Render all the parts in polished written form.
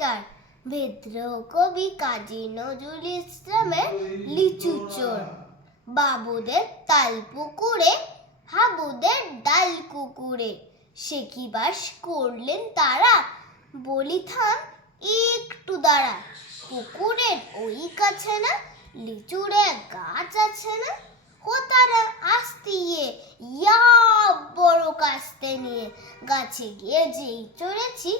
চিৎকার। বিদ্রোহ কবি কাজী নজরুল ইসলামের লিচু চোর। বাবুদের তাল পুকুরে, হাবুদের ডাল কুকুরে, সে কি বাস করলেন তারা, বলি থাম একটু দাঁড়া। পুকুরের ওই কাছে না লিচুর এক গাছ আছে না, ও তারা আসতিয়ে ইয়া বড় কাস্তে নিয়ে গাছে গিয়ে যেই চড়েছি,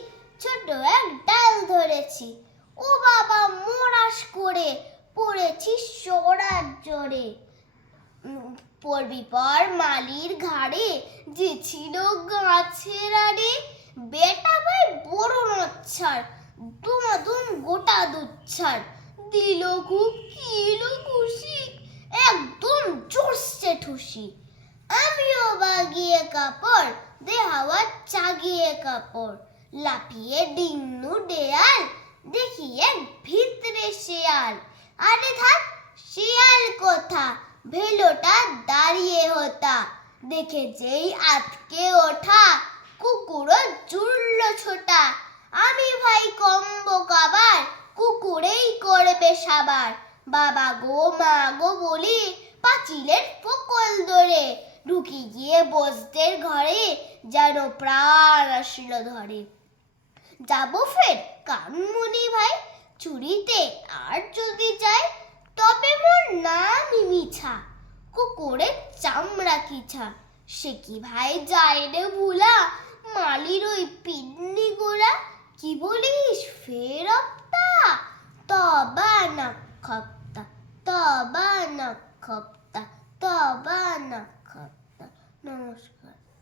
ছোট এক ডাল ধরেছি। ও বাবা মোরাস করে পড়েছি সরার জোরে। পড়বি পর মালির ঘাড়ে, যে ছিল গাছের আড়ে। বেটা ভাই বড় নচ্ছার, দুমাদুম গোটা দুচ্ছার। দিল খুব কিলো খুশি, একদম জোরসে ঠুসি। আমিও বাগিয়ে কাপড়, দে হাওয়া চাগিয়ে কাপড়। লাফিয়ে ডিঙ্গু দেয়াল, দেখি এক ভিতরে শিয়াল। আরে থাক শিয়াল কোথা, ভেলোটা দাঁড়িয়ে হতা। দেখে যেই আতকে ওঠা, কুকুরও জুড়ল ছোটা। আমি ভাই কম্বো কাবার, কুকুরেই করবে সাবার। বাবা গো মা গো বলি পাঁচিলের ফোকল ধরে, ঢুকি গিয়ে বসদের ঘরে, যেন প্রাণ আসলো ধরে। যাবো ফের কানমুনি ভাই, চুরিতে আর যদি যাই, তবে মোর নামই মিছা, কুকুরের চামড়া কিছা। সে কি ভাই যায় রে ভুলা,